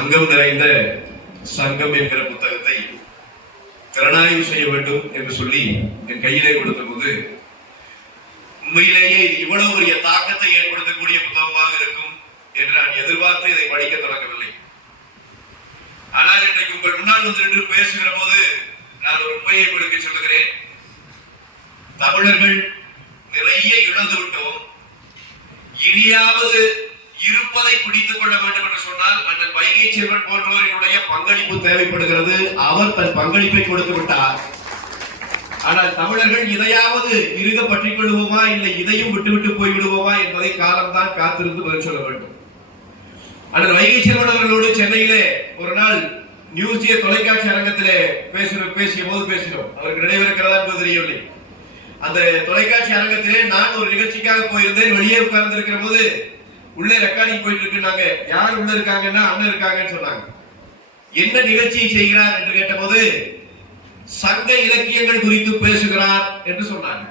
அங்கம் நிறைந்த சங்கம் என்கிற புத்தகத்தை திறனாய்வு செய்ய வேண்டும் என்று சொல்லி என் கையிலே கொடுத்த போது உண்மையிலேயே இவ்வளவு பெரிய தாக்கத்தை ஏற்படுத்தக்கூடிய புத்தகமாக இருக்கும் என்று நான் எதிர்பார்த்து இதை படிக்க தொடங்கவில்லை. ஆனால் இன்றைக்கு உங்கள் முன்னால் வந்து நின்று பேசுகிற போது நான் ஒரு உண்மையை கொடுக்க சொல்லுகிறேன். தமிழர்கள் நிறைய இழந்து விட்டோம். இனியாவது இருப்பதை பிடித்துக் கொள்ள வேண்டும் என்று சொன்னால் அண்ணன் வைகை செல்வன் போன்றவர்களுடைய பங்களிப்பு தேவைப்படுகிறது. அவர் தன் பங்களிப்பை கொடுத்து விட்டார். ஆனால் தமிழர்கள் இதையாவது இருக பற்றிக் கொள்வோமா, இல்லை இதையும் விட்டுவிட்டு போய்விடுவோமா என்பதை காலம்தான் காத்திருந்து பதில் சொல்ல வேண்டும். அண்ணன் வைகை செல்வன் அவர்களோடு சென்னையிலே ஒரு நாள் நியூஸ் ஜே தொலைக்காட்சி அரங்கத்திலே பேசிய போது பேசினோம். அவருக்கு நினைவிருக்கிறதா என்பது தெரியவில்லை. அந்த தொலைக்காட்சி அரங்கத்திலே நான் ஒரு நிகழ்ச்சிக்காக போயிருந்தேன். வெளியே உட்கார்ந்து இருக்கிற போது உள்ளே ரெக்கார்டிங் போயிட்டு இருக்குன்னாங்க. யார் உள்ள இருக்காங்கன்னா அண்ணன் இருக்காங்கன்னு சொன்னாங்க. என்ன நிகழ்ச்சியை செய்கிறார் என்று கேட்டபோது சங்க இலக்கியங்கள் குறித்து பேசுகிறார் என்று சொன்னாங்க.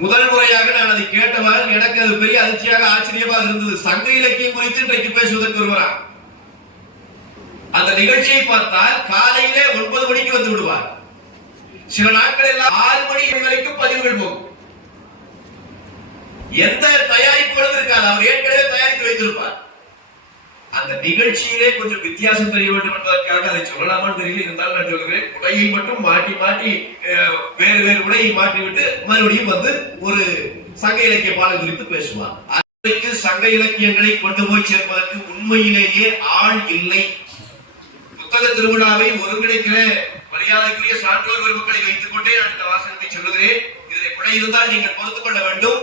முதல் முறையாக நான் அதை கேட்டவாறு எனக்கு அது பெரிய அதிர்ச்சியாக ஆச்சரியமாக இருந்தது. சங்க இலக்கியம் குறித்து இன்றைக்கு பேசுவதற்கு வருவார். அந்த நிகழ்ச்சியை பார்த்தால் காலையிலே 9 மணிக்கு வந்து விடுவார். சில நாட்கள் எல்லாம் 6 மணி வரைக்கும் பதிவுகள் போகும். எந்த தயாரிப்புகளும் இருக்காது. அவர் ஏற்கனவே தயாரித்து வைத்திருப்பார். அந்த நிகழ்ச்சியிலே கொஞ்சம் வித்தியாசம் தெரிய வேண்டும் என்பதற்காக அதை சொல்லலாமான்னு தெரியல. இருந்தாலும் நான் சொல்கிறேன், உடையை மட்டும் மாற்றி மாற்றி வேறு வேறு உடையை மாற்றிவிட்டு மறுபடியும் வந்து ஒரு சங்க இலக்கிய பாடல் குறித்து பேசுவார். அன்றைக்கு சங்க இலக்கியங்களை கொண்டு போய் சேர்ப்பதற்கு உண்மையிலேயே ஆள் இல்லை. புத்தக திருவிழாவை ஒருங்கிணைக்கிற மரியாதைக்குரிய சான்றோர் பெருமக்களை வைத்துக் கொண்டே நான் இந்த வாசகத்தை சொல்லுகிறேன். இதில் பிழை இருந்தால் நீங்கள் பொறுத்துக் கொள்ள வேண்டும்.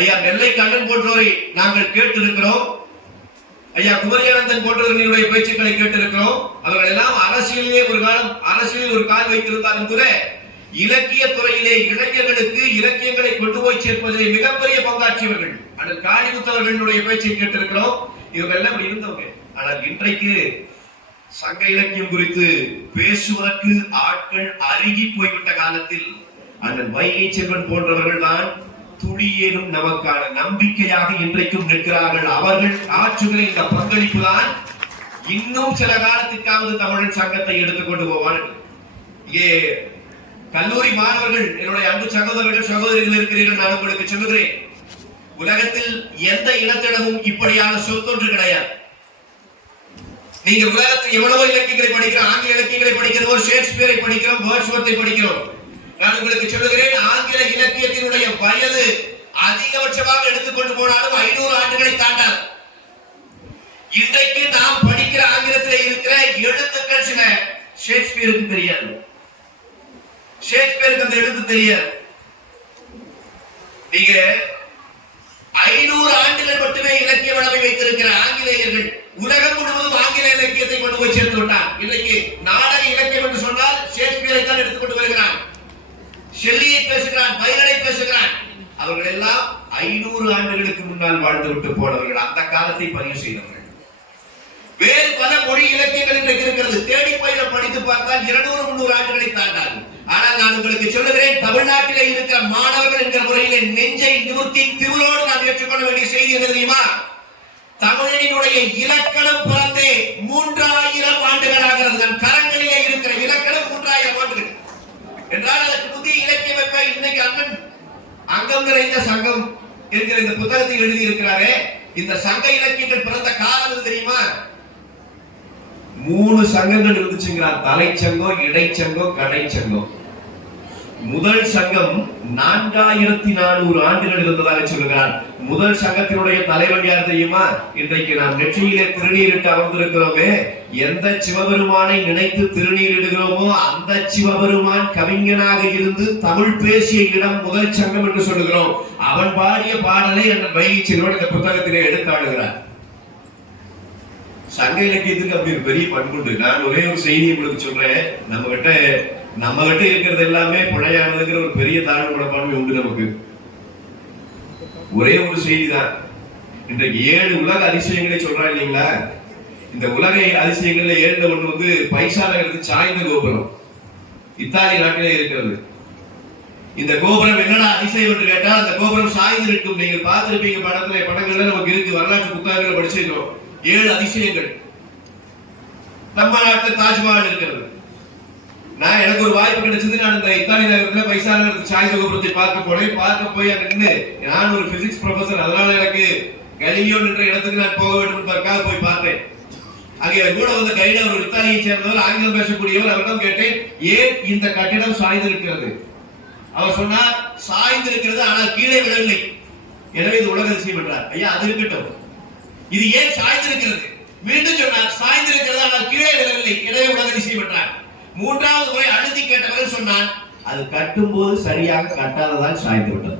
ஐயா நெல்லை கண்ணன் போன்றோரை நாங்கள் கேட்டிருக்கிறோம். ஐயா குமரியானந்தன் போன்றவர்களுடைய பேச்சுக்களை கேட்டிருக்கிறோம். அவர்கள் எல்லாம் அரசியலிலே ஒரு காலம் அரசியலில் ஒரு கால் வைத்திருந்தாலும் கூட இலக்கிய துறையிலே இளைஞர்களுக்கு இலக்கியங்களை கொண்டு போய் சேர்ப்பதிலே மிகப்பெரிய பங்காற்றியவர்கள். அதில் காளிமுத்தவர்களுடைய பேச்சை கேட்டிருக்கிறோம். இவங்க எல்லாம் இருந்தவங்க. ஆனால் இன்றைக்கு சங்க இலக்கியம் குறித்து பேசுவதற்கு ஆட்கள் அருகி போய்விட்ட காலத்தில் அண்ணன் வைகை செல்வன் போன்றவர்கள் தான் துளியேனும் நமக்கான நம்பிக்கையாக இன்றைக்கும் நிற்கிறார்கள். அவர்கள் ஆற்றுகிற இந்த பங்களிப்பு தான் இன்னும் சில காலத்திற்காவது தமிழன் சங்கத்தை எடுத்துக்கொண்டு போவார்கள். இங்கே கல்லூரி மாணவர்கள், என்னுடைய அன்பு சகோதரர்கள் சகோதரிகள் இருக்கிறீர்கள். நான் உங்களுக்கு சொல்லுகிறேன், உலகத்தில் எந்த இனத்திடமும் இப்படியான சொத்தொன்று கிடையாது. நீங்க உலகத்தில் எவ்வளவு இலக்கியங்களை படிக்கிறோம், ஆங்கில இலக்கியங்களை படிக்கிறோம், ஷேக்ஸ்பியரை படிக்கிறோம், வேர்ட்ஸ்வொர்த்தை படிக்கிறோம். நான் உங்களுக்கு சொல்லுகிறேன், ஆங்கில இலக்கியத்தினுடைய வயது அதிகபட்சமாக எடுத்துக்கொண்டு போனாலும் 500 ஆண்டுகளை தாண்டாது. இன்றைக்கு நாம் படிக்கிற ஆங்கிலத்தில் இருக்கிற எழுத்துக்கள் சில ஷேக்ஸ்பியருக்கு தெரியாது. ஷேக்ஸ்பியருக்கு அந்த எழுத்து தெரியாது. நீங்க 500 ஆண்டுகள் மட்டுமே இலக்கிய வளமை வைத்திருக்கிற ஆங்கிலேயர்கள் உலகம் முழுவதும் ஆங்கில இலக்கியத்தை கொண்டு போய் சேர்த்து விட்டார். இன்னைக்கு நாடக இலக்கியம் என்று சொன்னால் ஷேக்ஸ்பியரை தான் எடுத்துக்கொண்டு வருகிறான். ஷெல்லியை பேசுகிறான், பைரனை பேசுகிறான். அவர்கள் எல்லாம் 500 ஆண்டுகளுக்கு முன்னால் வாழ்ந்து விட்டு போனவர்கள். அந்த காலத்தை பதிவு செய்தவர்கள். வேறு பல மொழி இலக்கியங்கள் இன்றைக்கு இருக்கிறது. தேடி போய் படித்து பார்த்தால் 200-300 ஆண்டுகளை தாண்டாது. ஆனால் நான் உங்களுக்கு சொல்லுகிறேன், தமிழ்நாட்டிலே இருக்கிற மாணவர்கள் என்கிற முறையிலே நெஞ்சை நிமிர்த்தி திமிரோடு நாம் ஏற்றுக்கொள்ள வேண்டிய செய்தி என்ன தெரியுமா? தமிழினுடைய இலக்கணம் பிறந்தே 3000 ஆண்டுகள் ஆகிறது. நம் கரங்களிலே இருக்கிற இலக்கணம் 3000 ஆண்டுகள் என்றால் அதற்கு புதிய இலக்கியம் வைப்ப. இன்னைக்கு அண்ணன் அங்கம் நிறைந்த சங்கம் என்கிற இந்த புத்தகத்தை எழுதி இருக்கிறாரே, இந்த சங்க இலக்கியங்கள் பிறந்த காலம் தெரியுமா? 3 சங்கங்கள் இருந்துச்சுங்கிறார். தலைச்சங்கம், இடைச்சங்கம், கடைச்சங்கம். முதல் சங்கம் 4400 ஆண்டுகள் இருந்ததாக சொல்லுகிறார். முதல் சங்கத்தினுடைய தலைவன் யார் தெரியுமா? இன்றைக்கு நாம் நெற்றியிலே திருநீரிட்டு அமர்ந்திருக்கிறோமே, எந்த சிவபெருமானை நினைத்து திருநீரிடுகிறோமோ அந்த சிவபெருமான் கவிஞனாக இருந்து தமிழ் பேசிய இடம் முதல் சங்கம் என்று சொல்லுகிறோம். அவன் பாடிய பாடலை அந்த வைகை செல்வன் இந்த புத்தகத்திலே எடுத்தாடுகிறார். சங்க இலக்கியத்துக்கு அப்படி ஒரு பெரிய பண்புண்டு. நான் ஒரே ஒரு செய்தி உங்களுக்கு சொல்றேன். நம்ம கிட்ட இருக்கிறது எல்லாமே பிழையானதுங்கிற ஒரு பெரிய தாழ்வு மனப்பான்மை உண்டு நமக்கு. ஒரே ஒரு செய்தி தான். இன்றைக்கு 7 உலக அதிசயங்களை சொல்றாங்க இல்லைங்களா? இந்த உலக அதிசயங்கள்ல 7 ஒண்ணு வந்து பைசா நகரத்து சாய்ந்த கோபுரம், இத்தாலி நாட்டிலே இருக்கிறது. இந்த கோபுரம் என்னடா அதிசயம் என்று கேட்டால் அந்த கோபுரம் சாய்ந்து இருக்கும். நீங்கள் பார்த்திருப்பீங்க, படங்கள்ல நமக்கு இருக்கு, வரலாற்று புத்தகங்களை படிச்சிருக்கோம். 7 அதிசயங்கள். நம்ம நாட்டில் தாஜ்மஹால் இருக்கிறது. நான் எனக்கு ஒரு வாய்ப்பு கிடைச்சது. நான் இந்த இத்தாலி நகரத்துல பைசா நகரத்து சாய் கோபுரத்தை பார்க்க போய் அங்க நின்று, நான் ஒரு பிசிக்ஸ் ப்ரொஃபசர், அதனால எனக்கு கலீலியோ என்ற இடத்துக்கு நான் போக வேண்டும் என்பதற்காக போய் பார்த்தேன். அங்கே கூட வந்த கைடு ஒரு இத்தாலியை சேர்ந்தவர், ஆங்கிலம் பேசக்கூடியவர். அவரிடம் கேட்டேன், ஏன் இந்த கட்டிடம் சாய்ந்திருக்கிறது? அவர் சொன்னார், சாய்ந்திருக்கிறது ஆனால் கீழே விழவில்லை, எனவே இது உலக அதிசயம் என்றார். ஐயா, அது இருக்கட்டும், இது ஏன் சாய்ந்திருக்கிறது? மீண்டும் சொன்னார், சாய்ந்திருக்கிறது ஆனால் கீழே விழவில்லை, எனவே உலக அதிசயம் என்றார். 3வது முறை அழுத்தி கேட்டவர் சொன்னார், அது கட்டும் போது சரியாக கட்டாததால் சாய்ந்து விட்டது.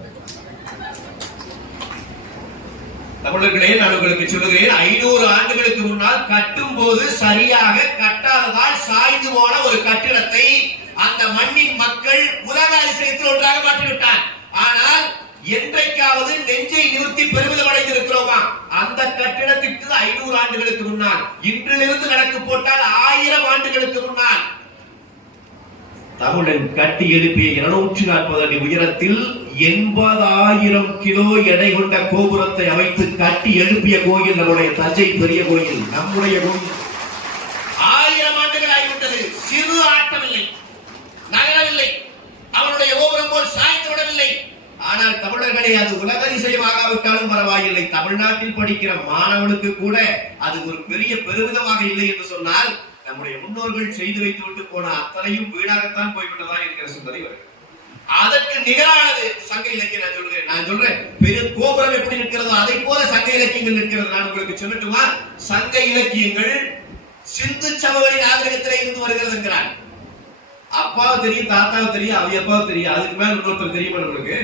தமிழர்களே, நான் உங்களுக்கு சொல்லுகிறேன், 500 ஆண்டுகளுக்கு முன்னால் கட்டும் போது சரியாக கட்டாததால் சாய்ந்து போன ஒரு கட்டிடத்தை அந்த மண்ணின் மக்கள் உலக அதிசயத்தில் ஒன்றாக மாற்றிவிட்டார். ஆனால் என்றைக்காவது நெஞ்சை நிறுத்தி பெருமிதம் அடைந்திருக்கிறோமா? அந்த கட்டிடத்திற்கு 500 ஆண்டுகளுக்கு முன்னால், இன்றிலிருந்து கணக்கு போட்டால் 1000 ஆண்டுகளுக்கு முன்னால் தமிழன் கட்டி எழுப்பிய 240 அடி உயரத்தில் 80,000 கிலோ எடை கொண்ட கோபுரத்தை அமைத்து கட்டி எழுப்பிய கோயில் நம்முடைய தஞ்சை பெரிய கோயில், நம்முடைய கோயில். 1000 ஆண்டுகள் ஆகிவிட்டது. சிறு ஆட்டமில்லை, நகரவில்லை, அவனுடைய கோபுரம் போல் சாய்ந்து விடவில்லை. ஆனால் தமிழர்களே, அது உலக அதிசயமாகாவிட்டாலும் பரவாயில்லை, தமிழ்நாட்டில் படிக்கிற மாணவனுக்கு கூட அது ஒரு பெரிய பெருமிதமாக இல்லை என்று சொன்னால், நம்முடைய முன்னோர்கள் செய்து வைத்து விட்டு போன அத்தனையும் வீணாகத்தான் போய்விட்டதா என்கிற சிந்தனை வருகிறது. அதற்கு நிகரானது சங்க இலக்கியம். நான் சொல்றேன் பெரிய கோபுரம் எப்படி இருக்கிறதோ அதை போல சங்க இலக்கியங்கள் இருக்கிறது. நான் உங்களுக்கு சொல்லட்டுமா? சங்க இலக்கியங்கள் சிந்து சமவெளி நாகரிகத்திலே இருந்து வருகிறது என்கிறார். அப்பாவும் தெரியும், தாத்தாவும் தெரியும், அவங்க அப்பாவும் தெரியும், அதுக்கு மேல இன்னொருத்தர் தெரியுமா உங்களுக்கு?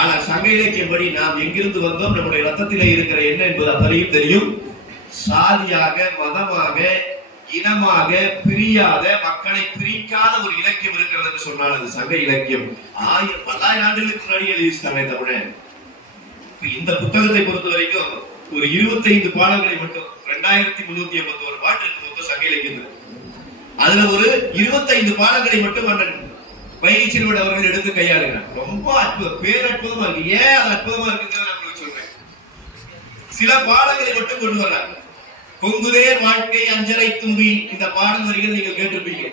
ஆனால் சங்க இலக்கியப்படி நாம் எங்கிருந்து வந்தோம், நம்முடைய ரத்தத்திலே இருக்கிற என்ன என்பது அத்தனையும் தெரியும். சாதியாக, மதமாக, இனமாக பிரியாத, மக்களை பிரிக்காத ஒரு இலக்கியம் இருக்கிறது என்று சொன்னால் அது சங்க இலக்கியம். 1000 ஆண்டுகளுக்கு முன்னாடி எழுதியிருக்காங்க தமிழன். இந்த புத்தகத்தை பொறுத்த வரைக்கும் ஒரு 25 பாடல்களை மட்டும் 2381 பாட்டு இருக்கு சங்க இலக்கியத்தில். அதுல ஒரு 25 பாடல்களை மட்டும் அண்ணன் வைகை செல்வன் அவர்கள் எடுத்து கையாளுகிறார். ரொம்ப அற்புதம், பேரற்புதமா இருக்கு. ஏன் அது அற்புதமா இருக்குன்னு நான் உங்களுக்கு சொல்றேன். சில பாடல்களை மட்டும் கொண்டு வர்றாங்க. பொங்குதேர் வாழ்க்கை அஞ்சரை தும்பி, இந்த பாடல் வரிகள் நீங்கள் கேட்டிருப்பீங்க.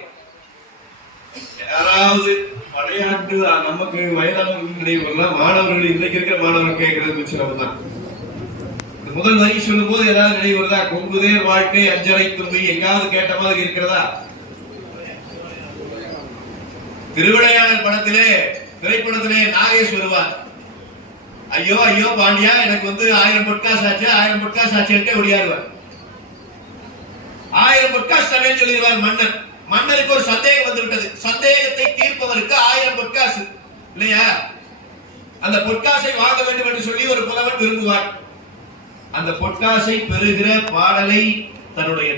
யாராவது பழையாட்டு நமக்கு வயதானவர்கள் நினைவுகள்லாம் மாணவர்கள், இன்றைக்கு இருக்கிற மாணவர்கள் கேட்கறது சிரமம் தான். முதல் வரி சொல்லும் போது ஏதாவது நினைவு வருதா? பொங்குதேர் வாழ்க்கை அஞ்சரை தும்பி எங்காவது கேட்ட மாதிரி இருக்கிறதா? திருவிளையாடல் திரைப்படத்திலே நாகேஷ் வருவார். ஐயோ ஐயோ பாண்டியா, எனக்கு 1000 பொட்காசு ஆச்சு, 1000 பொட்காசு ஆச்சு ஒடியாடுவார். 1000 பொட்காசு தரேன்னு சொல்லிடுவார் மன்னர். மன்னருக்கு ஒரு சந்தேகம் வந்து விட்டது. சந்தேகத்தை தீர்ப்பவருக்கு 1000 பொட்காசு இல்லையா? அந்த பொட்காசை வாங்க வேண்டும் என்று சொல்லி ஒரு புலவன் விரும்புவார். அந்த பொட்காசை பெறுகிற பாடலை தன்னுடைய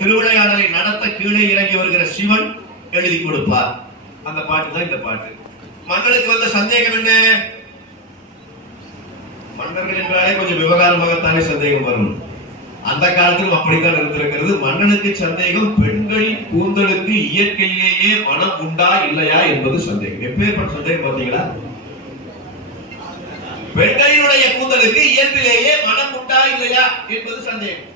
திருவிளையாடலை நடத்த கீழே இறங்கி வருகிற சிவன் எழுதி கொடுப்பார். அந்த பாட்டு தான் இந்த பாட்டு. மன்னனுக்கு வந்த சந்தேகம் என்ன? மன்னர்கள் என்றாலே கொஞ்சம் விவகாரமாகத்தானே சந்தேகம் வரும். அந்த காலத்திலும் அப்படித்தான் இருந்திருக்கிறது. மன்னனுக்கு சந்தேகம், பெண்களின் கூந்தலுக்கு இயற்கையிலேயே மனம் உண்டா இல்லையா என்பது சந்தேகம். எப்பேற்பட்ட சந்தேகம் பார்த்தீங்களா? பெண்களினுடைய கூந்தலுக்கு இயற்பிலேயே மனம் உண்டா இல்லையா என்பது சந்தேகம்.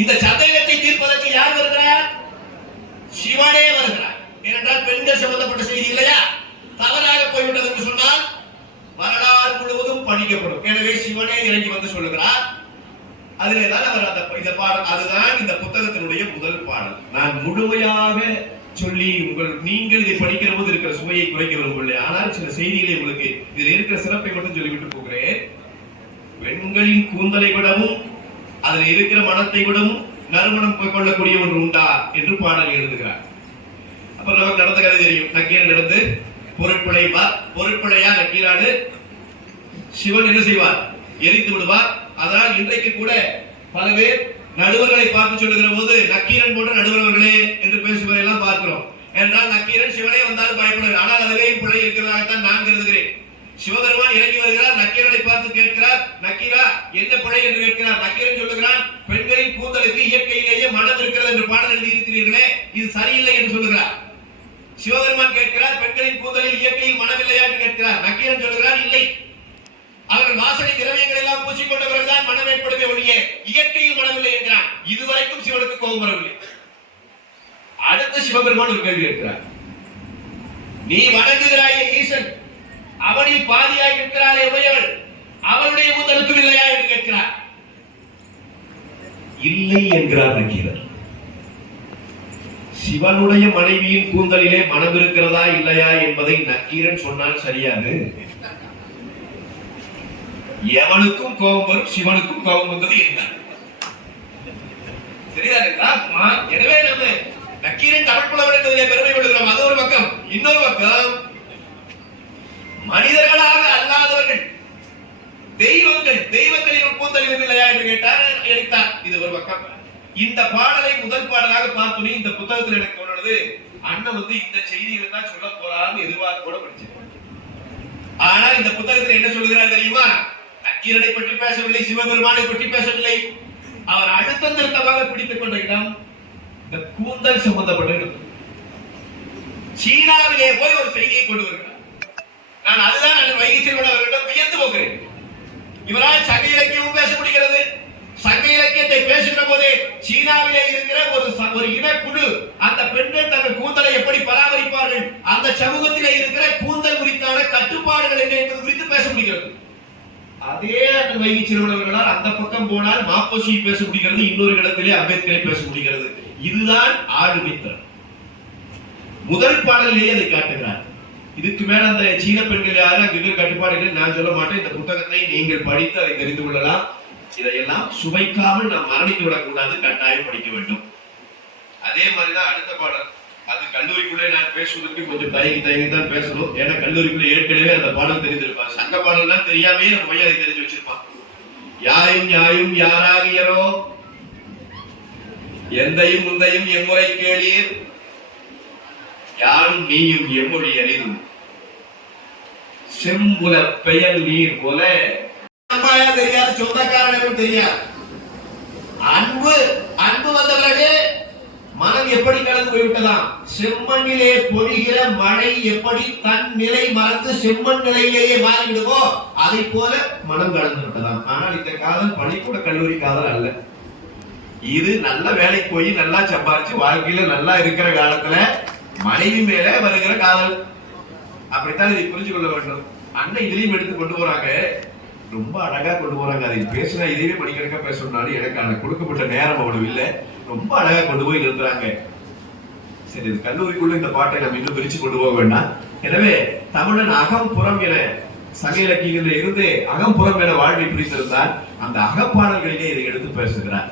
இந்த சந்தேகத்தை தீர்ப்பதற்கு யார் வருகிறார்? சிவனே வருகிறார். ஏனென்றால் பெண்கள் சம்பந்தப்பட்ட செய்தி இல்லையா? தவறாக போய்விட்டது என்று சொன்னால் வரலாறு முழுவதும் படிக்கப்படும். எனவே சிவனே இறங்கி வந்து சொல்லுகிறார். அதிலேதான் அவர் இந்த பாடல், அதுதான் இந்த புத்தகத்தினுடைய முதல் பாடல். நான் முழுமையாக சொல்லி நீங்கள் இதை படிக்கிற போது இருக்கிற சுமையை குறைக்க விரும்பவில்லை. ஆனால் சில செய்திகளை உங்களுக்கு இதில் இருக்கிற சிறப்பை மட்டும் சொல்லிவிட்டு போகிறேன். பெண்களின் கூந்தலை விடவும் அதில் இருக்கிற மனத்தை விடவும் நறுமணம் கொள்ளக்கூடிய ஒன்று உண்டா என்று பாடல் எழுதுகிறார். அப்புறம் நமக்கு நடந்த கதை தெரியும். நக்கீரன் நடந்து பொருட்படையா நக்கீராடு சிவன் என்ன செய்வார்? எரித்து விடுவார். அதனால் இன்றைக்கு கூட பல பேர் நடுவர்களை பார்த்து சொல்லுகிற போது நக்கீரன் போன்ற நடுவர்களே என்று பேசுவதையெல்லாம் பார்க்கிறோம். என்றால் நக்கீரன் சிவனே வந்தாலும் பயப்படுகிறார். ஆனால் அதிலேயும் பிழை இருக்கிறதாகத்தான் நான் கருதுகிறேன். சிவபெருமான் இறங்கி வருகிறார், நக்கீரனை பார்த்து கேட்கிறார், நக்கீரா என்ன பிழை என்று கேட்கிறார். நக்கீரன் சொல்லுகிறான், பெண்களின் கூந்தலுக்கு இயற்கையிலேயே மனம் இருக்கிறது என்று பாடல் எழுதி இருக்கிறீர்களே, இது சரியில்லை என்று சொல்லுகிறார். சிவபெருமான் கேட்கிறார், பெண்களின் கூந்தலில் இயற்கையில் மனம் இல்லையா என்று கேட்கிறார். நக்கீரன் சொல்லுகிறார், இல்லை. அவர் அவர்கள் வாசனை திரவியங்கள் எல்லாம் பூசிக்கொண்ட பிறகுதான் மனம் ஏற்படுமே ஒழிய இயற்கையில் மனமில்லை என்கிறான். இதுவரைக்கும் சிவனுக்கு கோபம் வரவில்லை. அடுத்த சிவபெருமான் ஒரு கேள்வி கேட்கிறார். நீ வணங்குகிறாயே ஈசன், அவனில் பாதியாய் இருக்கிறாரே உடையவள், அவனுடைய கூந்தலுக்கும் இல்லையா என்று கேட்கிறார். இல்லை என்கிறார் நக்கீரர். சிவனுடைய மனைவியின் கூந்தலிலே மனம் இருக்கிறதா இல்லையா என்பதை நக்கீரன் சொன்னால் சரியாது. எவனுக்கும் கோபம் வரும், சிவனுக்கும் கோபம் வந்தது என்ன சரியா? எனவே நம்ம நக்கீரன் தமிழ் புலவர் என்பதிலே பெருமைப்படுகிறோம். அது ஒரு பக்கம். இன்னொரு பக்கம் மனிதர்களாக அல்லாதவர்கள் தெய்வங்களின் கூந்தலிலும் இல்லையா என்று கேட்டார், எடுத்தார். இது ஒரு பக்கம். இந்த பாடலை முதல் பாடலாக பார்த்தோன்னே இந்த புத்தகத்தில் எனக்கு தோணுது, அண்ணன் இந்த செய்திகளை தான் சொல்ல போறான்னு எதிர்பார்த்து கூட படிச்சேன். ஆனா இந்த புத்தகத்தில் என்ன சொல்லுகிறார் தெரியுமா? நக்கீரனை பற்றி பேசவில்லை, சிவபெருமானை பற்றி பேசவில்லை. அவர் அடுத்த நிறுத்தமாக பிடித்துக் கொண்ட இடம் இந்த கூந்தல் சம்பந்தப்பட்ட இடம். சீனாவிலே போய் ஒரு செய்தியை கொண்டு வருகிறார். நான் அதுதான் வைகை செல்வன் அவர்களிடம் வியந்து போகிறேன். இவரால் சங்க இலக்கியமும் பேச முடிகிறது. சங்க இலக்கியத்தை பேசுகிற போதே சீனாவிலே இருக்கிற ஒரு இனக்குழு அந்த பெண்கள் தங்கள் கூந்தலை எப்படி பராமரிப்பார்கள், அந்த சமூகத்திலே இருக்கிற கூந்தல் குறித்தான கட்டுப்பாடுகள் என்ன என்பது குறித்து பேச முடிகிறது. அதே வைகை செல்வர்களால் அந்த பக்கம் போனால் மாப்போசி பேச முடிகிறது, இன்னொரு இடத்திலே அம்பேத்கரை பேச முடிகிறது. இதுதான் ஆளுமைத்திறன். முதல் பாடலிலேயே அதை காட்டுகிறார். இதுக்கு மேல அந்த சீன பெண்கள் யாரும் அங்கு கட்டுப்பாடுகள் நான் சொல்ல மாட்டேன். இந்த புத்தகத்தை நீங்கள் படித்து அதை தெரிந்து கொள்ளலாம். இதையெல்லாம் சுவைக்காமல் நாம் மரணித்து விடக்கூடாது, கட்டாயம் படிக்க வேண்டும். அதே மாதிரிதான் அடுத்த பாடல். அது கல்லூரிக்குள்ளே நான் பேசுவதற்கு கொஞ்சம் தயங்கி தான் பேசணும். ஏன்னா கல்லூரிக்குள்ளே ஏற்கனவே அந்த பாடல் தெரிந்திருப்பான். சங்க பாடல்லாம் தெரியாமே நம்ம பையன் அதை தெரிஞ்சு வச்சிருப்பான். யாயும் யாயும் யாராகியரோ, எந்தையும் முந்தையும் எம்முறை கேளீர், யாரும் நீயும் எம்மொழி அறியும், செம்புல பெயர் நீர் போல. தெரியாது, சொந்தக்காரனுக்கும் தெரியாது. அன்பு வந்த பிறகு மனம் எப்படி கலந்து போய்விட்டதாம். செம்மண்ணிலே பொழிகிற மழை எப்படி தன் நிலை மறந்து செம்மண் நிலையிலேயே மாறிவிடுமோ அதை போல மனம் கலந்து விட்டதாம். ஆனால் இந்த காதல் பள்ளிக்கூட கல்லூரி காதல் அல்ல. இது நல்ல வேலைக்கு போய் நல்லா சம்பாரிச்சு வாழ்க்கையில நல்லா இருக்கிற காலத்துல மனைவி மேல வருகிற காதல். அப்படித்தான் இதை புரிஞ்சு கொள்ள வேண்டும். அண்ணன் இதுலயும் எடுத்து கொண்டு போறாங்க, ரொம்ப அழகா கொண்டு போறாங்க. அதை பேசினா இதையே படிக்கிறக்க பேசணும்னாலும் எனக்கு அந்த கொடுக்கப்பட்ட நேரம் அவ்வளவு இல்லை. ரொம்ப அழகா கொண்டு போய் நிறுத்துறாங்க. சரி, இது கல்லூரிக்குள்ள இந்த பாட்டை நம்ம இன்னும் பிரிச்சு கொண்டு போக வேண்டாம். எனவே தமிழன் அகம் புறம் என சங்க இலக்கியங்களில் இருந்து அகம்புறம் என வாழ்வை பிரித்திருந்தால் அந்த அகப்பாடல்களிலே இதை எடுத்து பேசுகிறார்.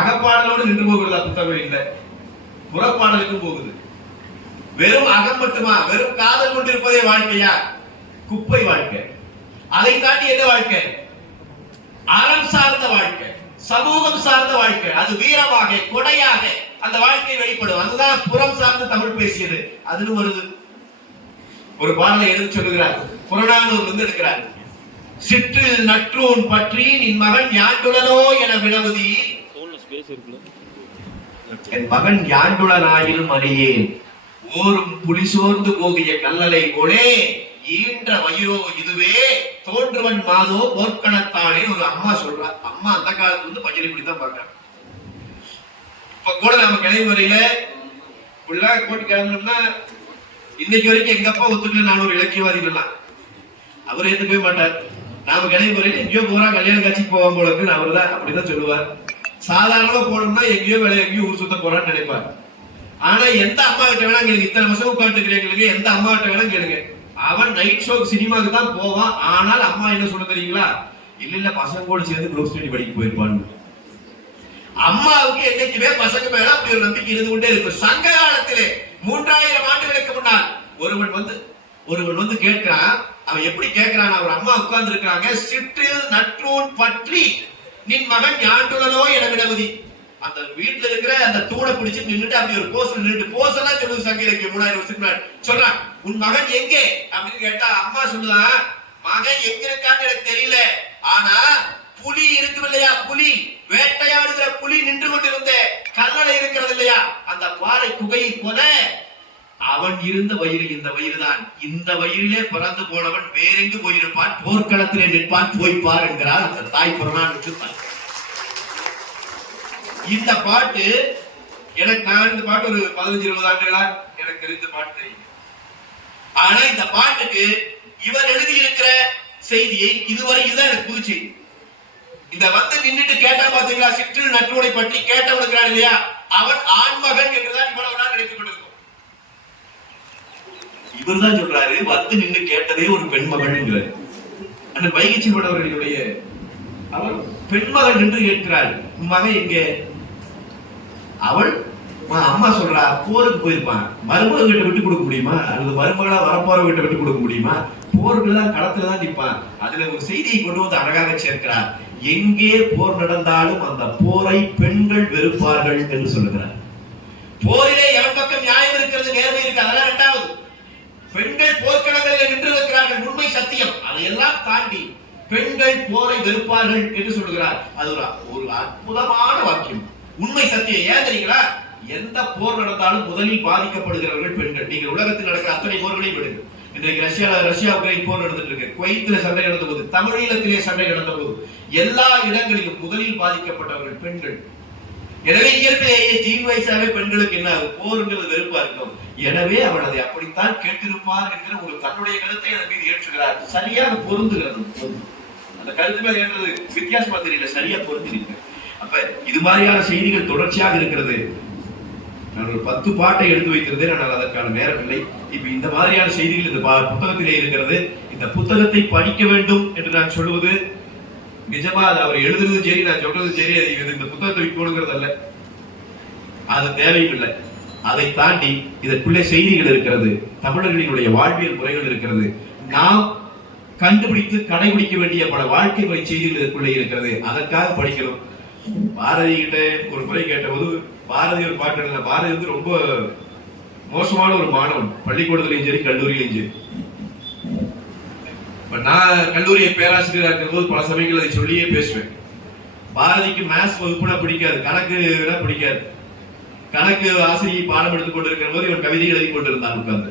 அகப்பாடலோடு நின்று போகிறதா புத்தகம் இல்லை, புறப்பாடலுக்கும் போகுது. வெறும் அகம் மட்டுமா? வெறும் காதல் கொண்டிருப்பதே வாழ்க்கையா? குப்பை வாழ்க்கை. அதை தாண்டி என்ன வாழ்க்கை? அறம் சார்ந்த வாழ்க்கை, சமூகம் சார்ந்த வாழ்க்கை. அது வீரமாக கொடையாக அந்த வாழ்க்கை வெளிப்படும். அதுதான் புறம் சார்ந்த தமிழ் பேசியது. அதுன்னு வருது. ஒரு பாடலை எடுத்து சொல்லுகிறார், புறநானூர் எடுக்கிறார். சிற்றில் நற்றூன் பற்றி நின் மகன் யாண்டுளனோ என வினவுதி, என் மகன் யாண்டுளனாயினும் அறியேன், ஓரும் புலி சோர்ந்து போகிய கல்லலை போலே ஈன்ற வயிறோ இதுவே தோன்றுவன் மாதோ போர்க்கணத்தானே ஒரு அம்மா சொல்றா. அம்மா அந்த காலத்துல பஞ்சனை இப்படித்தான் பாக்குறாங்க. இப்ப கூட நம்ம கிளைமுறையில உள்ள போட்டு கிளம்பணும்னா இன்னைக்கு வரைக்கும் எங்க அப்பா ஒத்துக்கல, நான் ஒரு இலக்கியவாதி இல்லலாம், அவர் ஏத்துக்கவே மாட்டார். நாம கிளைமுறையில எங்கேயோ போறா, கல்யாண காட்சிக்கு போவான் போல இருக்கு, அவர் தான் அப்படிதான் சொல்லுவார். சாதாரணமா போனோம்னா எங்கேயோ வேலை எங்கேயோ ஊர் சுத்த போறான்னு நினைப்பார். ஆனா எந்த அம்மா கிட்ட வேணா கேளுங்க, இத்தனை வருஷம் உட்காந்துக்கிறீங்களுக்கு எந்த அம்மா கிட்ட வேணா கேளுங்க, அவன் நைட் ஷோ சினிமாவுக்கு தான் போவான். ஆனால் அம்மா என்ன சொல்ல தெரியுங்களா? இல்ல பசங்களோட சேர்ந்து குரூப் ஸ்டடி படிக்க போயிருப்பான்னு. அம்மாவுக்கு என்னைக்குமே பசங்க மேல அப்படி ஒரு நம்பிக்கை இருந்து கொண்டே இருக்கு. சங்க காலத்திலே 3000 ஆண்டுகளுக்கு முன்னால் ஒருவன் வந்து கேட்கிறான். அவன் எப்படி கேட்கிறான்? அவர் அம்மா உட்கார்ந்து இருக்கிறாங்க. சிற்றில் நற்றூன் பற்றி நின் மகன் யாண்டுளனோ என வினவுதி. அந்த வீட்டுல இருக்கிற அந்த தூணை பிடிச்சு நின்னுட்டு அப்படி ஒரு போஸ் நின்னுட்டு போஸ் எல்லாம் சொல்லுது சங்க இலக்கியம். 3000 வருஷத்துக்கு முன்னாடி சொல்றான், உன் மகன் எங்கே அப்படின்னு கேட்டா அம்மா சொல்லுதான், மகன் எங்க இருக்கான்னு எனக்கு தெரியல, ஆனா புலி இருக்கு இல்லையா, புலி வேட்டையாடுகிற புலி நின்று கொண்டிருந்த கல்லறை இருக்கிறது இல்லையா, அந்த பாறை குகையை போல அவன் இருந்த வயிறு இந்த வயிறு தான். இந்த வயிறிலே பிறந்து போனவன் வேறெங்கு போயிருப்பான், போர்க்களத்திலே நிற்பான், போய்ப்பார் என்கிறார் அந்த தாய் புறநானூற்று. இந்த பாட்டு எனக்கு, நான் இந்த பாட்டு ஒரு 15-20 ஆண்டுகளா எனக்கு தெரிந்த பாட்டு தெரியும். ஆனா இந்த பாட்டுக்கு இவர் எழுதியிருக்கிற செய்தியை இதுவரை இதுதான் எனக்கு புது செய்தி. இந்த வந்து நின்றுட்டு கேட்டா பாத்தீங்களா, சிற்றில் நற்றுடை பற்றி கேட்டவனுக்கு இல்லையா, அவன் ஆண்மகன் என்றுதான் இவ்வளவு நாள் நினைத்துக் கொண்டிருக்கும். இவர் தான் சொல்றாரு, வந்து நின்று கேட்டதே ஒரு பெண்மகன். அந்த வைகை செல்வன் அவர்களுடைய அவர் பெண்மகன் என்று கேட்கிறார். மகன் எங்க? அவள் அம்மா சொல்றா, போருக்கு போயிருப்பான், மருமக கிட்ட விட்டு கொடுக்க முடியுமா, அல்லது மருமகளா வரப்போற கிட்ட விட்டு கொடுக்க முடியுமா, போருக்குதான் களத்துல தான் நிற்பான். அதுல ஒரு செய்தியை கொண்டு வந்து அழகாக சேர்க்கிறார். எங்கே போர் நடந்தாலும் அந்த போரை பெண்கள் வெறுப்பார்கள் என்று சொல்லுகிறார். போரிலே எவன் பக்கம் நியாயம் இருக்கிறது, நேர்மை இருக்கு, அதெல்லாம் இரண்டாவது. பெண்கள் போர்க்களங்களில் நின்று இருக்கிறார்கள், உண்மை சத்தியம். அதையெல்லாம் தாண்டி பெண்கள் போரை வெறுப்பார்கள் என்று சொல்லுகிறார். அது ஒரு அற்புதமான வாக்கியம், உண்மை சத்தியம். ஏன் தெரியுங்களா, எந்த போர் நடந்தாலும் முதலில் பாதிக்கப்படுகிறவர்கள் பெண்கள். நீங்கள் உலகத்தில் நடக்கிற அத்தனை போர்களையும் விடுங்க. இன்றைக்கு ரஷ்யா உக்ரைன் போர் நடந்துட்டு இருக்கு, குவைத்திலே சண்டை நடந்த போது, தமிழீழத்திலே சண்டை நடந்த போது, எல்லா இடங்களிலும் முதலில் பாதிக்கப்பட்டவர்கள் பெண்கள். எனவே இயற்கையே ஜீன் வயசாவே பெண்களுக்கு என்ன போருங்கிறது வெறுப்பா இருக்கும். எனவே அவள் அதை அப்படித்தான் கேட்டிருப்பார் என்கிற ஒரு தன்னுடைய கருத்தை அதன் மீது ஏற்றுகிறார். சரியாக பொருந்துகிறது. அந்த கருத்து மேல் ஏற்றது வித்தியாசமா தெரியல, சரியா பொருந்திருக்கு. அப்ப இது மாதிரியான செய்திகள் தொடர்ச்சியாக இருக்கிறது. நான் ஒரு 10 பாட்டை எடுத்து வைத்திருந்தேன், ஆனால் அதற்கான நேரம் இல்லை. இப்ப இந்த மாதிரியான செய்திகள் இந்த புத்தகத்திலே இருக்கிறது. இந்த புத்தகத்தை படிக்க வேண்டும் என்று நான் சொல்லுவது நிஜமா, அது அவர் எழுதுறது சரி, நான் சொல்றது சரி, இந்த புத்தகத்தை விற்கணுங்கிறது அல்ல, அது தேவையும் இல்லை. அதை தாண்டி இதற்குள்ளே செய்திகள் இருக்கிறது, தமிழர்களினுடைய வாழ்வியல் முறைகள் இருக்கிறது, நாம் கண்டுபிடித்து கடைபிடிக்க வேண்டிய பல வாழ்க்கை முறை செய்திகள் இதற்குள்ளே இருக்கிறது. அதற்காக படிக்கிறோம். பாரதி கிட்ட ஒரு முறை கேட்டபோது, பாரதி ஒரு பாட்டு இல்ல, பாரதி வந்து ரொம்ப மோசமான ஒரு மாணவன், பள்ளிக்கூடத்திலையும் சரி கல்லூரியிலையும் சரி. நான் கல்லூரியை பேராசிரியராக இருக்கிற போது பல சமயங்கள் அதை சொல்லியே பேசுவேன். பாரதிக்கு மேத்ஸ் வகுப்புனா பிடிக்காது, கணக்கு பிடிக்காது. கணக்கு ஆசிரியை பாடம் எடுத்துக் கொண்டிருக்கிற போது இவன் கவிதை எழுதி கொண்டிருந்தான் உட்கார்ந்து.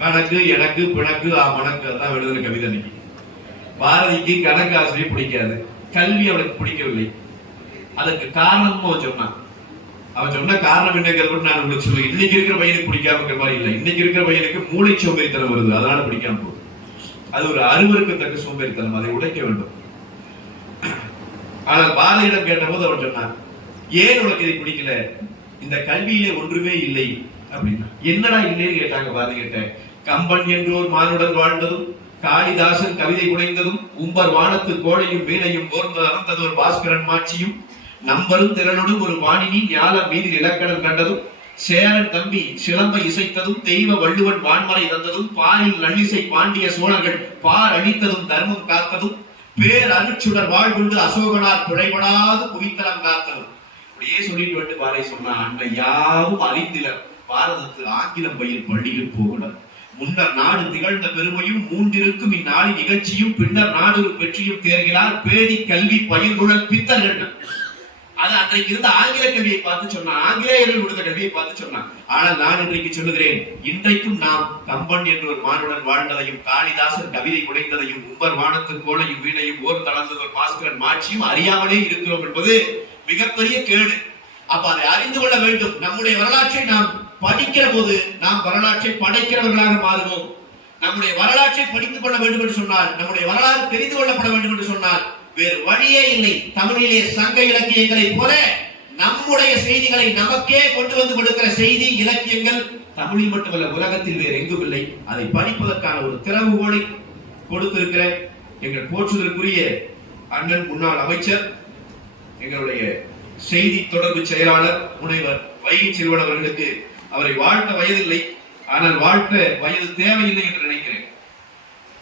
கணக்கு எனக்கு பிணக்கு மணக்கு அதான் எழுதின கவிதை. அன்னைக்கு பாரதிக்கு கணக்கு ஆசிரியை பிடிக்காது, கல்வி அவனுக்கு பிடிக்கவில்லை. அதற்கு காரணமும் அவன் சொன்னான். அவன் சொன்ன காரணம் என்னங்கிறது நான் உங்களுக்கு சொல்லுவேன். இன்னைக்கு இருக்கிற பையனுக்கு பிடிக்காம மாதிரி இல்லை, இன்னைக்கு இருக்கிற பையனுக்கு மூளை சோம்பேறித்தனம் வருது, அதனால பிடிக்காம போகுது. அது ஒரு அருவருக்கத்தக்க சோம்பேறித்தனம், அதை உடைக்க வேண்டும். ஆனால் பாரதியிடம் கேட்ட போது அவன் சொன்னான், ஏன் உனக்கு இதை பிடிக்கல, இந்த கல்வியிலே ஒன்றுமே இல்லை அப்படின்னா. என்னடா இல்லைன்னு கேட்டாங்க பாரதி கிட்ட. கம்பன் என்றோர் மானுடன் வாழ்ந்ததும், காளிதாசன் கவிதை குடைந்ததும், உம்பர் வானத்து கோழையும் வீணையும் போர்ந்து அறந்ததோர் பாஸ்கரன் மாட்சியும், நம்பரும் திரளுடன் ஒரு வாணினி ஞால மீதில் இலக்கணம் கண்டதும், சேரன் தம்பி சிலம்பை இசைத்ததும், தெய்வ வள்ளுவன் வான்மறை தந்ததும், பாரில் நல்லிசை பாண்டிய சோழர்கள் பார் அழித்ததும், தர்மம் காத்ததும், பேர் அருச்சுடர் வாழ்கொண்டு அசோகனார் பிழைபடாது புவித்தலம் காத்ததும். அப்படியே சொல்லிட்டு வந்து பாரதி சொன்னா, அன்னை யாவும் அறிந்திலர் பாரதத்து ஆங்கிலம் பயில் பள்ளியில் போகணும். முன்னர் நாடு திகழ்ந்த பெருமையும் மூன்றிருக்கும் இந்நாளின் நிகழ்ச்சியும், பின்னர் நாடு பெற்றியும் தேர்கிறார் பேடி கல்வி பயிர்குழல் பித்தர்கள். அது அன்றைக்கு இருந்த ஆங்கில கல்வியை பார்த்து சொன்னான், ஆங்கிலேயர்கள் கொடுத்த கல்வியை பார்த்து சொன்னான். ஆனால் நான் இன்றைக்கு சொல்லுகிறேன், இன்றைக்கும் நாம் கம்பன் என்ற ஒரு மானுடன் வாழ்ந்ததையும், காளிதாசன் கவிதை குடைந்ததையும், உம்பர் வானத்து கோளையும் வீணையும் ஓர் தளர்ந்ததோர் பாஸ்கரன் மாட்சியும் அறியாமலே இருக்கிறோம் என்பது மிகப்பெரிய கேடு. அப்ப அதை அறிந்து கொள்ள வேண்டும். நம்முடைய வரலாற்றை நாம் படிக்கிற போது நாம் வரலாற்றை படைக்கிறவர்களாக மாறுவோம். நம்முடைய வரலாற்றை படித்துக் கொள்ள வேண்டும் என்று சொன்னால், நம்முடைய வரலாறு தெரிந்து கொள்ளப்பட வேண்டும் என்று சொன்னால் வேறு வழியே இல்லை. தமிழிலே சங்க இலக்கியங்களை போல நம்முடைய செய்திகளை நமக்கே கொண்டு வந்து கொடுக்கிற செய்தி இலக்கியங்கள் தமிழில் மட்டுமல்ல, உலகத்தில் வேறு எங்கும் இல்லை. அதை படிப்பதற்கான ஒரு திறவுகோலை கொடுத்திருக்கிற எங்கள் போற்றுதலுக்குரிய அண்ணன் முன்னாள் அமைச்சர், எங்களுடைய செய்தி தொடர்பு செயலாளர் முனைவர் வைகை செல்வன் அவர்களுக்கு அவரை வாழ்த்த வயதில்லை, ஆனால் வாழ்த்த வயது தேவையில்லை என்று நினைக்கிறேன்.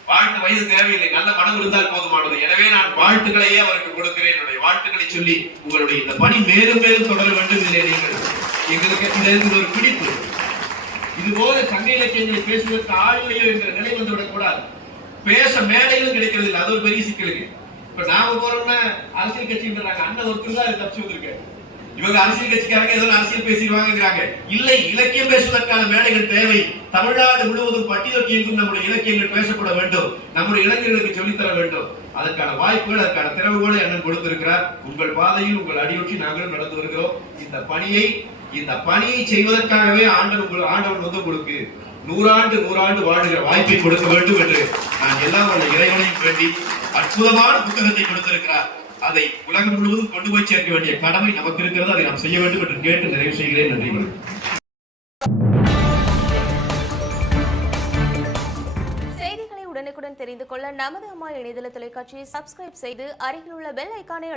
வாழ்த்து வயது தேவையில்லை, நல்ல மனம் இருந்தால் போதுமானது. எனவே நான் வாழ்த்துக்களையே அவருக்கு கொடுக்கிறேன். என்னுடைய வாழ்த்துக்களை சொல்லி உங்களுடைய இந்த பணி மேலும் மேலும் தொடர வேண்டும். இல்லை, நீங்கள் எங்களுக்கு இதில் ஒரு பிடிப்பு. இதுபோல சங்க இலக்கியங்களை பேசுவதற்கு ஆள் இல்லையோ என்ற நிலை வந்துவிடக் கூடாது. பேச மேடையிலும் கிடைக்கிறது இல்லை, அது ஒரு பெரிய சிக்கலுக்கு. இப்ப நாம போறோம்னா அரசியல் கட்சின்றாங்க, அண்ணன் ஒருத்தர் தான் தப்பிச்சு வந்திருக்காரு. இவங்க அரசியல் கட்சிக்காரங்க ஏதோ அரசியல் பேசிடுவாங்கிறாங்க. இல்லை, இலக்கியம் பேசுவதற்கான மேடைகள் தேவை. தமிழ்நாடு முழுவதும் பட்டி தொட்டி எங்கும் நம்முடைய இலக்கியங்கள் பேசப்பட வேண்டும், நம்முடைய இளைஞர்களுக்கு சொல்லித்தர வேண்டும். அதற்கான வாய்ப்புகள், அதற்கான திறவுகோலை அண்ணன் கொடுத்திருக்கிறார். உங்கள் பாதையில் உங்கள் அடியொற்றி நாங்களும் நடந்து வருகிறோம். இந்த பணியை செய்வதற்காகவே ஆண்டவன் வந்து உங்களுக்கு 100 ஆண்டு வாழுகிற வாய்ப்பை கொடுக்க வேண்டும் என்று நான் எல்லாம் வல்ல இறைவனையும் வேண்டி அற்புதமான புத்தகத்தை கொடுத்திருக்கிறார். அதை உலகம் முழுவதும் கொண்டு போய் சேர்க்க வேண்டிய கடமை நமக்கு இருக்கிறது. அதை நாம் செய்ய வேண்டும் என்று கேட்டு நிறைவு செய்கிறேன். நன்றி. செய்திகளை உடனுக்குடன் தெரிந்து கொள்ள நமது அம்மா இணையதள தொலைக்காட்சியை சப்ஸ்கிரைப் செய்து அருகில் உள்ள பெல் ஐகானை